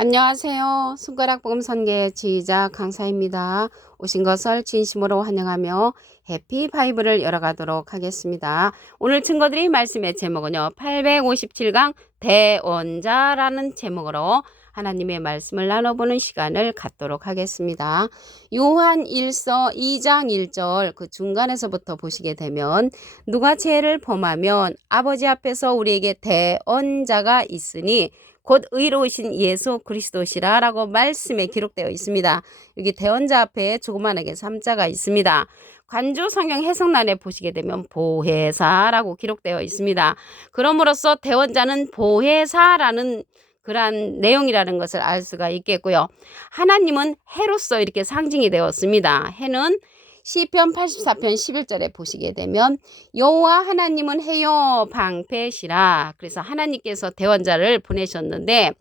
안녕하세요. 손가락 복음 선계 지휘자 강사입니다. 오신 것을 진심으로 환영하며 해피 바이블을 열어가도록 하겠습니다. 오늘 증거드릴 말씀의 제목은요. 857강 대원자라는 제목으로 하나님의 말씀을 나눠보는 시간을 갖도록 하겠습니다. 요한 1서 2장 1절 그 중간에서부터 보시게 되면 누가 죄를 범하면 아버지 앞에서 우리에게 대언자가 있으니 곧 의로우신 예수 그리스도시라 라고 말씀에 기록되어 있습니다. 여기 대언자 앞에 조그만하게 3자가 있습니다. 관조 성경 해석란에 보시게 되면 보혜사라고 기록되어 있습니다. 그럼으로써 대언자는 보혜사라는 그러한 내용이라는 것을 알 수가 있겠고요. 하나님은 해로서 이렇게 상징이 되었습니다. 해는 시편 84편 11절에 보시게 되면 여호와 하나님은 해요 방패시라. 그래서 하나님께서 대원자를 보내셨는데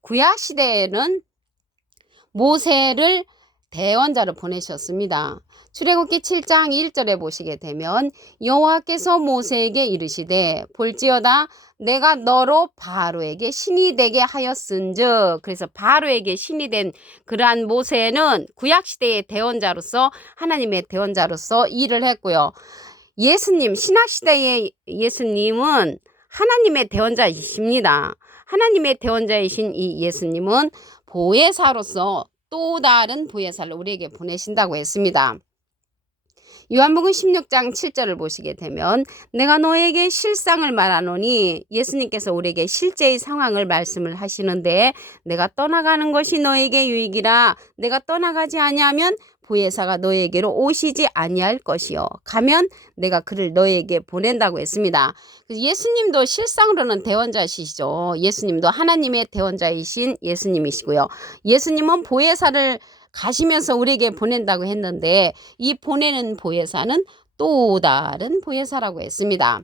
구약 시대에는 모세를 대원자로 보내셨습니다. 출애굽기 7장 1절에 보시게 되면 여호와께서 모세에게 이르시되 볼지어다 내가 너로 바로에게 신이 되게 하였은즉, 그래서 바로에게 신이 된 그러한 모세는 구약시대의 대원자로서 하나님의 대원자로서 일을 했고요. 예수님, 신약시대의 예수님은 하나님의 대원자이십니다. 하나님의 대원자이신 이 예수님은 보혜사로서 또 다른 보혜사를 우리에게 보내신다고 했습니다. 요한복음 16장 7절을 보시게 되면 내가 너에게 실상을 말하노니, 예수님께서 우리에게 실제의 상황을 말씀을 하시는데 내가 떠나가는 것이 너에게 유익이라. 내가 떠나가지 아니하면 보혜사가 너에게로 오시지 아니할 것이요 가면 내가 그를 너에게 보낸다고 했습니다. 예수님도 실상으로는 대원자이시죠. 예수님도 하나님의 대원자이신 예수님이시고요. 예수님은 보혜사를 가시면서 우리에게 보낸다고 했는데 이 보내는 보혜사는 또 다른 보혜사라고 했습니다.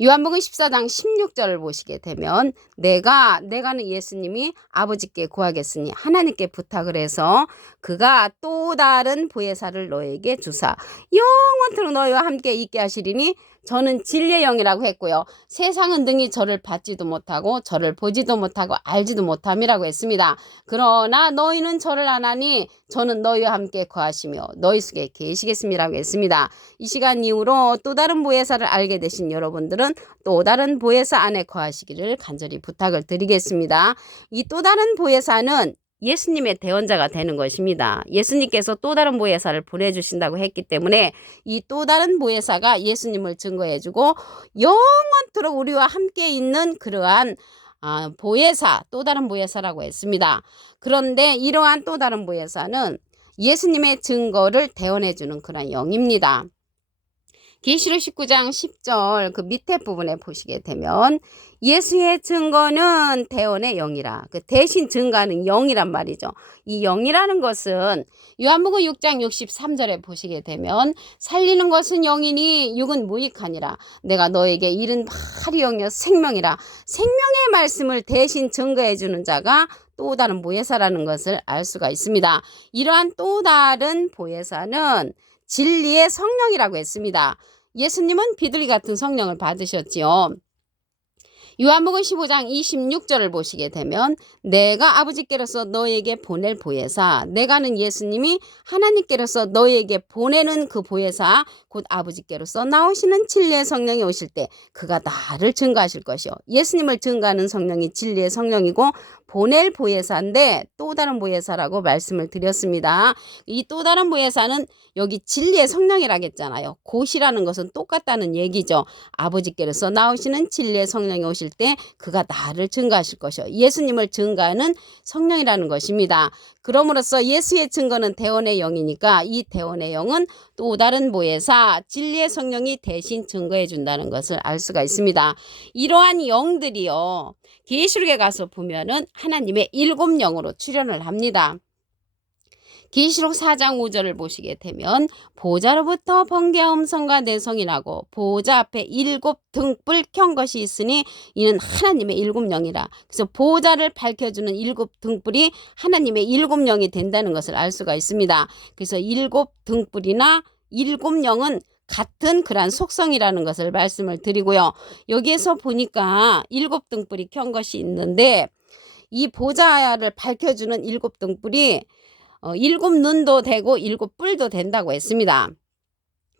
요한복음 14장 16절을 보시게 되면 내가는 예수님이 아버지께 구하겠으니 하나님께 부탁을 해서 그가 또 다른 보혜사를 너에게 주사 영원토록 너희와 함께 있게 하시리니 저는 진리의 영이라고 했고요. 세상은 능히 저를 받지도 못하고 저를 보지도 못하고 알지도 못함이라고 했습니다. 그러나 너희는 저를 아나니 저는 너희와 함께 거하시며 너희 속에 계시겠음이라고 했습니다. 이 시간 이후로 또 다른 보혜사를 알게 되신 여러분들은 또 다른 보혜사 안에 거하시기를 간절히 부탁을 드리겠습니다. 이 또 다른 보혜사는 예수님의 대원자가 되는 것입니다. 예수님께서 또 다른 보혜사를 보내주신다고 했기 때문에 이 또 다른 보혜사가 예수님을 증거해주고 영원토록 우리와 함께 있는 그러한 보혜사, 또 다른 보혜사라고 했습니다. 그런데 이러한 또 다른 보혜사는 예수님의 증거를 대언해주는 그런 영입니다. 계시록 19장 10절 그 밑에 부분에 보시게 되면 예수의 증거는 대언의 영이라. 그 대신 증거하는 영이란 말이죠. 이 영이라는 것은 요한복음 6장 63절에 보시게 되면 살리는 것은 영이니 육은 무익하니라. 내가 너에게 이른 바리 영이여 생명이라. 생명의 말씀을 대신 증거해 주는 자가 또 다른 보혜사라는 것을 알 수가 있습니다. 이러한 또 다른 보혜사는 진리의 성령이라고 했습니다. 예수님은 비둘기 같은 성령을 받으셨지요. 요한복음 15장 26절을 보시게 되면 내가 아버지께로서 너에게 보낼 보혜사, 내가는 예수님이 하나님께로서 너에게 보내는 그 보혜사 곧 아버지께로서 나오시는 진리의 성령이 오실 때 그가 나를 증거하실 것이요. 예수님을 증거하는 성령이 진리의 성령이고 보낼 보혜사인데 또 다른 보혜사라고 말씀을 드렸습니다. 이 또 다른 보혜사는 여기 진리의 성령이라고 했잖아요. 곧이라는 것은 똑같다는 얘기죠. 아버지께로서 나오시는 진리의 성령이 오실 때 그가 나를 증거하실 것이요. 예수님을 증거하는 성령이라는 것입니다. 그럼으로써 예수의 증거는 대언의 영이니까 이 대언의 영은 또 다른 보혜사 진리의 성령이 대신 증거해 준다는 것을 알 수가 있습니다. 이러한 영들이요. 계시록에 가서 보면은 하나님의 7영으로 출현을 합니다. 계시록 4장 5절을 보시게 되면 보좌로부터 번개와 음성과 내성이 나고 보좌 앞에 7 등불 켠 것이 있으니 이는 하나님의 7영이라. 그래서 보좌를 밝혀주는 7 등불이 하나님의 7영이 된다는 것을 알 수가 있습니다. 그래서 7 등불이나 7영은 같은 그러한 속성이라는 것을 말씀을 드리고요. 여기에서 보니까 7 등불이 켠 것이 있는데 이 보좌를 밝혀주는 일곱 등불이 일곱 눈도 되고 일곱 뿔도 된다고 했습니다.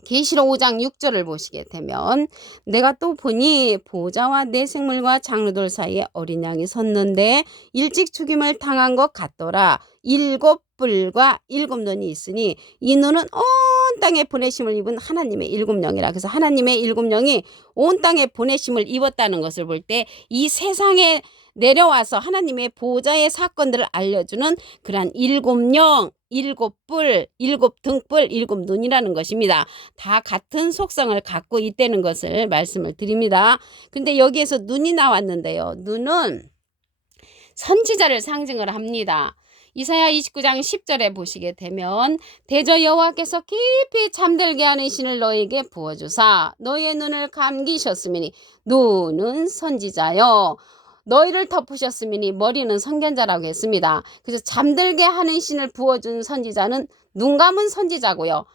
계시록 5장 6절을 보시게 되면 내가 또 보니 보좌와 내 생물과 장로들 사이에 어린 양이 섰는데 일찍 죽임을 당한 것 같더라. 일곱 뿔과 일곱 눈이 있으니 이 눈은 온 땅에 보내심을 입은 하나님의 일곱 영이라. 그래서 하나님의 일곱 영이 온 땅에 보내심을 입었다는 것을 볼 때 이 세상에 내려와서 하나님의 보좌의 사건들을 알려주는 그러한 일곱 영, 일곱 뿔, 일곱 등불, 일곱 눈이라는 것입니다. 다 같은 속성을 갖고 있다는 것을 말씀을 드립니다. 근데 여기에서 눈이 나왔는데요. 눈은 선지자를 상징을 합니다. 이사야 29장 10절에 보시게 되면 대저 여호와께서 깊이 잠들게 하는 신을 너에게 부어주사 너의 눈을 감기셨으니 눈은 선지자요 너희를 덮으셨으니 머리는 선견자라고 했습니다. 그래서 잠들게 하는 신을 부어준 선지자는 눈 감은 선지자고요.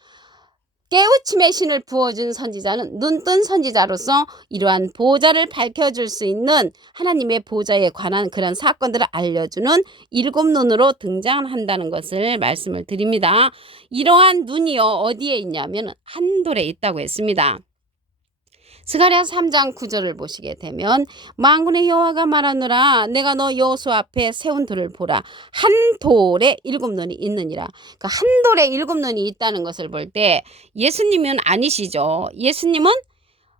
깨우침의 신을 부어준 선지자는 눈뜬 선지자로서 이러한 보좌를 밝혀줄 수 있는 하나님의 보좌에 관한 그런 사건들을 알려주는 일곱 눈으로 등장한다는 것을 말씀을 드립니다. 이러한 눈이요 어디에 있냐면 한 돌에 있다고 했습니다. 스가랴 3장 9절을 보시게 되면 만군의 여호와가 말하노라 내가 너 여호수 앞에 세운 돌을 보라 한 돌에 일곱 눈이 있느니라. 그 한 돌에 일곱 눈이 있다는 것을 볼 때 예수님은 아니시죠. 예수님은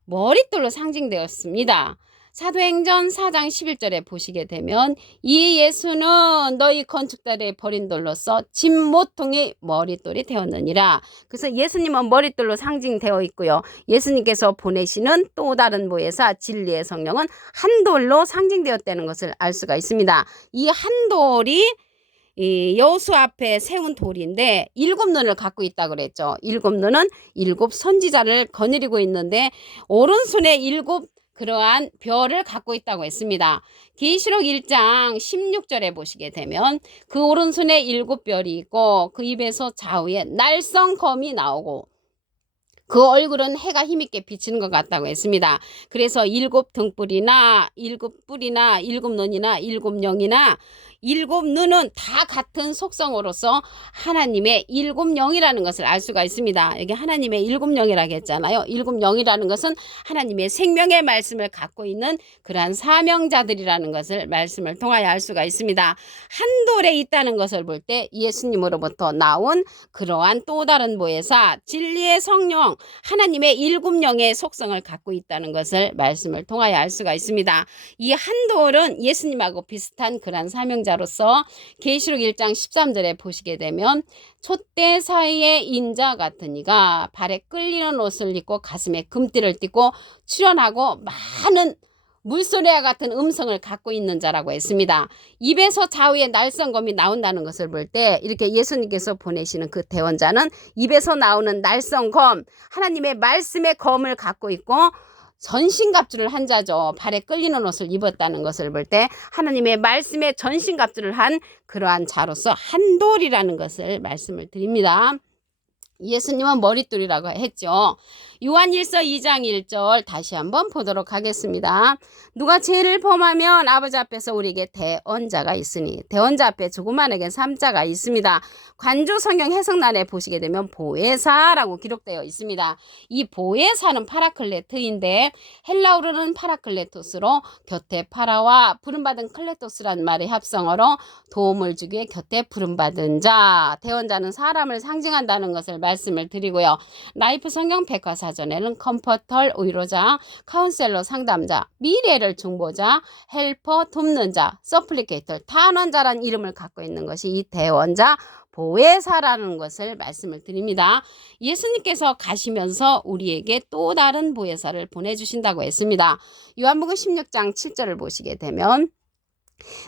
머릿돌로 상징되었습니다. 사도행전 4장 11절에 보시게 되면 이 예수는 너희 건축자들의 버린 돌로서 진모통의 머릿돌이 되었느니라. 그래서 예수님은 머릿돌로 상징되어 있고요. 예수님께서 보내시는 또 다른 보혜사 진리의 성령은 한 돌로 상징되었다는 것을 알 수가 있습니다. 이 한 돌이 이 여호수 앞에 세운 돌인데 일곱 눈을 갖고 있다고 그랬죠. 일곱 눈은 일곱 선지자를 거느리고 있는데 오른손에 일곱 그러한 별을 갖고 있다고 했습니다. 계시록 1장 16절에 보시게 되면 그 오른손에 일곱 별이 있고 그 입에서 좌우에 날성검이 나오고 그 얼굴은 해가 힘있게 비치는 것 같다고 했습니다. 그래서 일곱 등불이나 일곱 뿔이나 일곱 눈이나 일곱 영이나 일곱 눈은 다 같은 속성으로서 하나님의 일곱 영이라는 것을 알 수가 있습니다. 여기 하나님의 일곱 영이라고 했잖아요. 일곱 영이라는 것은 하나님의 생명의 말씀을 갖고 있는 그러한 사명자들이라는 것을 말씀을 통하여 알 수가 있습니다. 한 돌에 있다는 것을 볼 때 예수님으로부터 나온 그러한 또 다른 보혜사 진리의 성령 하나님의 일곱 영의 속성을 갖고 있다는 것을 말씀을 통하여 알 수가 있습니다. 이 한 돌은 예수님하고 비슷한 그러한 사명자 로서 계시록 1장 13절에 보시게 되면 촛대 사이에 인자 같은 이가 발에 끌리는 옷을 입고 가슴에 금띠를 띠고 출현하고 많은 물소리와 같은 음성을 갖고 있는 자라고 했습니다. 입에서 좌우에 날성검이 나온다는 것을 볼 때 이렇게 예수님께서 보내시는 그 대원자는 입에서 나오는 날성검 하나님의 말씀의 검을 갖고 있고 전신갑주를 한 자죠. 발에 끌리는 옷을 입었다는 것을 볼 때 하나님의 말씀에 전신갑주를 한 그러한 자로서 한돌이라는 것을 말씀을 드립니다. 예수님은 머릿돌이라고 했죠. 요한일서 2장 1절 다시 한번 보도록 하겠습니다. 누가 죄를 범하면 아버지 앞에서 우리에게 대언자가 있으니 대언자 앞에 조그만하게 삼자가 있습니다. 관조 성경 해석란에 보시게 되면 보혜사라고 기록되어 있습니다. 이 보혜사는 파라클레트인데 헬라어로는 파라클레토스로 곁에 파라와 부름받은 클레토스라는 말의 합성어로 도움을 주기 위해 곁에 부름받은 자 대언자는 사람을 상징한다는 것을 말씀을 드리고요. 라이프 성경 백과사전에는 컴포터 위로자, 카운셀러 상담자, 미래를 중보자, 헬퍼 돕는 자, 서플리케이터 탄원자라는 이름을 갖고 있는 것이 이 대원자 보혜사라는 것을 말씀을 드립니다. 예수님께서 가시면서 우리에게 또 다른 보혜사를 보내주신다고 했습니다. 요한복음 16장 7절을 보시게 되면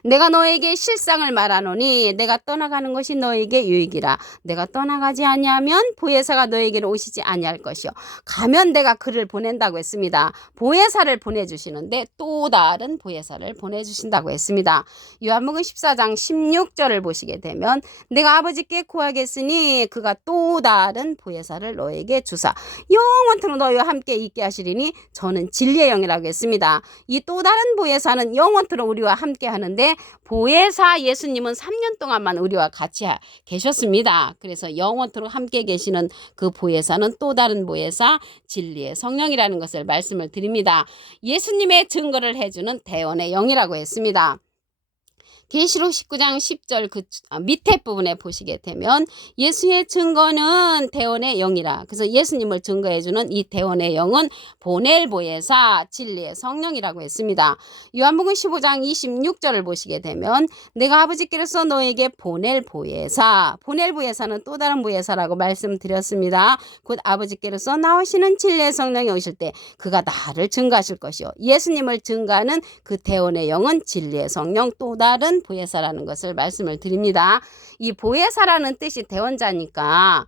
내가 너에게 실상을 말하노니 내가 떠나가는 것이 너에게 유익이라. 내가 떠나가지 아니하면 보혜사가 너에게로 오시지 아니할 것이요 가면 내가 그를 보낸다고 했습니다. 보혜사를 보내주시는데 또 다른 보혜사를 보내주신다고 했습니다. 요한복음 14장 16절을 보시게 되면 내가 아버지께 구하겠으니 그가 또 다른 보혜사를 너에게 주사 영원토록 너희와 함께 있게 하시리니 저는 진리의 영이라고 했습니다. 이 또 다른 보혜사는 영원토록 우리와 함께하는 하는데 보혜사 예수님은 3년 동안만 우리와 같이 계셨습니다. 그래서 영원토록 함께 계시는 그 보혜사는 또 다른 보혜사 진리의 성령이라는 것을 말씀을 드립니다. 예수님의 증거를 해주는 대원의 영이라고 했습니다. 계시록 19장 10절 그 밑에 부분에 보시게 되면 예수의 증거는 대원의 영이라. 그래서 예수님을 증거해주는 이 대원의 영은 보낼 보혜사 진리의 성령이라고 했습니다. 요한복음 15장 26절을 보시게 되면 내가 아버지께로서 너에게 보낼 보혜사는 또 다른 보혜사라고 말씀드렸습니다. 곧 아버지께로서 나오시는 진리의 성령이 오실 때 그가 나를 증거하실 것이요. 예수님을 증거하는 그 대원의 영은 진리의 성령 또 다른 보혜사라는 것을 말씀을 드립니다. 이 보혜사라는 뜻이 대원자니까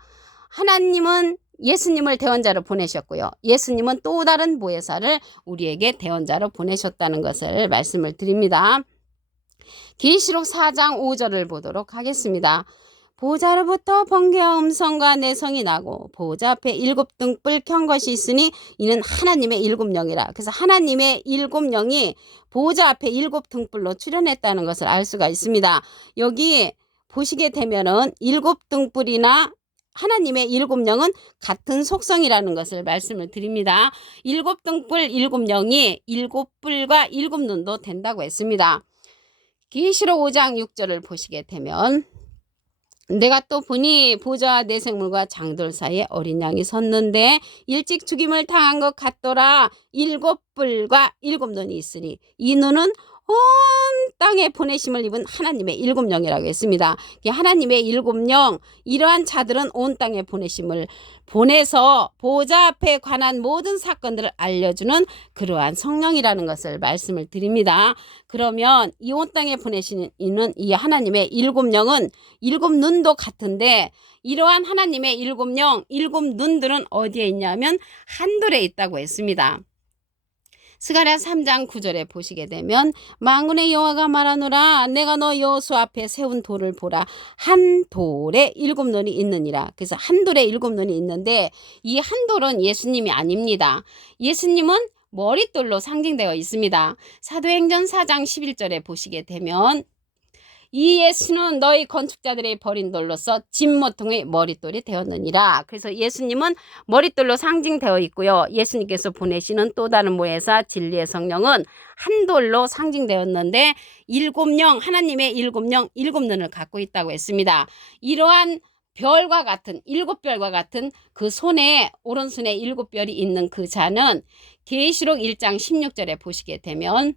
하나님은 예수님을 대원자로 보내셨고요. 예수님은 또 다른 보혜사를 우리에게 대원자로 보내셨다는 것을 말씀을 드립니다. 계시록 4장 5절을 보도록 하겠습니다. 보좌로부터 번개와 음성과 내성이 나고 보좌 앞에 7 등불 켠 것이 있으니 이는 하나님의 7 영이라. 그래서 하나님의 7 영이 보좌 앞에 7 등불로 출현했다는 것을 알 수가 있습니다. 여기 보시게 되면은 7 등불이나 하나님의 7 영은 같은 속성이라는 것을 말씀을 드립니다. 7 등불 7 영이 7뿔과 7눈도 된다고 했습니다. 계시록 5장 6절을 보시게 되면 내가 또 보니 보좌와 내 생물과 장돌 사이에 어린 양이 섰는데 일찍 죽임을 당한 것 같더라. 7뿔과 7눈이 있으니 이 눈은 온 땅에 보내심을 입은 하나님의 7 영이라고 했습니다. 하나님의 7 영, 이러한 자들은 온 땅에 보내심을 보내서 보좌 앞에 관한 모든 사건들을 알려주는 그러한 성령이라는 것을 말씀을 드립니다. 그러면 이 온 땅에 보내시는 이 하나님의 7 영은 7 눈도 같은데 이러한 하나님의 7 영, 7 눈들은 어디에 있냐면 한돌에 있다고 했습니다. 스가랴 3장 9절에 보시게 되면 만군의 여호와가 말하노라 내가 너 여호수 앞에 세운 돌을 보라 한 돌에 7 눈이 있느니라. 그래서 한 돌에 7 눈이 있는데 이 한 돌은 예수님이 아닙니다. 예수님은 머릿돌로 상징되어 있습니다. 사도행전 4장 11절에 보시게 되면 이 예수는 너희 건축자들의 버린 돌로서 진모퉁의 머릿돌이 되었느니라. 그래서 예수님은 머릿돌로 상징되어 있고요. 예수님께서 보내시는 또 다른 보혜사 진리의 성령은 한 돌로 상징되었는데 7 영, 하나님의 7 영, 7 눈을 갖고 있다고 했습니다. 이러한 별과 같은 7별과 같은 그 손에 오른손에 7별이 있는 그 자는 계시록 1장 16절에 보시게 되면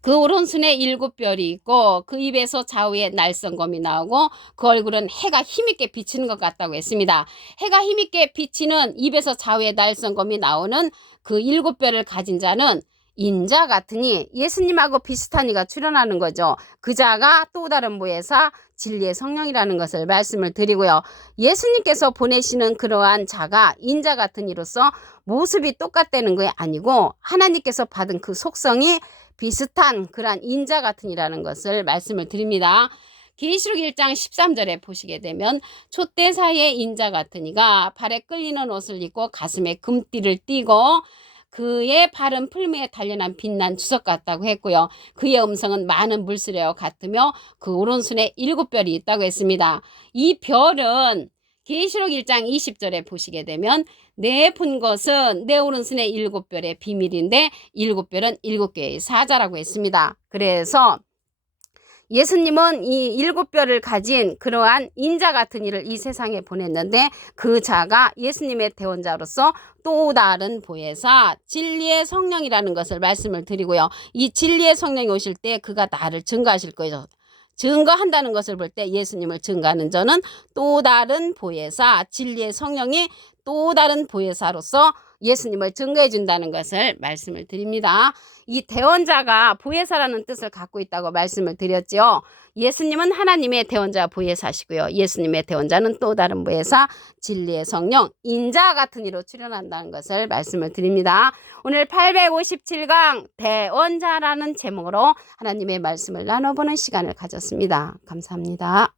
그 오른손에 7별이 있고 그 입에서 좌우에 날성검이 나오고 그 얼굴은 해가 힘있게 비치는 것 같다고 했습니다. 해가 힘있게 비치는 입에서 좌우에 날성검이 나오는 그 7별을 가진 자는 인자 같으니 예수님하고 비슷한 이가 출현하는 거죠. 그 자가 또 다른 보혜사 진리의 성령이라는 것을 말씀을 드리고요. 예수님께서 보내시는 그러한 자가 인자 같은 이로서 모습이 똑같다는 게 아니고 하나님께서 받은 그 속성이 비슷한 그러한 인자 같은 이라는 것을 말씀을 드립니다. 계시록 1장 13절에 보시게 되면 촛대 사이에 인자 같은 이가 발에 끌리는 옷을 입고 가슴에 금띠를 띠고 그의 발은 풀무에 단련한 빛난 주석 같다고 했고요. 그의 음성은 많은 물소리와 같으며 그 오른손에 7별이 있다고 했습니다. 이 별은 계시록 1장 20절에 보시게 되면 내 본 것은 내 오른손에 7별의 비밀인데 7별은 7개의 사자라고 했습니다. 그래서 예수님은 이 7별을 가진 그러한 인자 같은 이를 이 세상에 보냈는데 그 자가 예수님의 대원자로서 또 다른 보혜사 진리의 성령이라는 것을 말씀을 드리고요. 이 진리의 성령이 오실 때 그가 나를 증거하실 거예요. 증거한다는 것을 볼 때 예수님을 증거하는 저는 또 다른 보혜사 진리의 성령이 또 다른 보혜사로서 예수님을 증거해 준다는 것을 말씀을 드립니다. 이 대원자가 보혜사라는 뜻을 갖고 있다고 말씀을 드렸죠. 예수님은 하나님의 대원자 보혜사시고요. 예수님의 대원자는 또 다른 보혜사 진리의 성령 인자 같은 이로 출현한다는 것을 말씀을 드립니다. 오늘 857강 대원자라는 제목으로 하나님의 말씀을 나눠보는 시간을 가졌습니다. 감사합니다.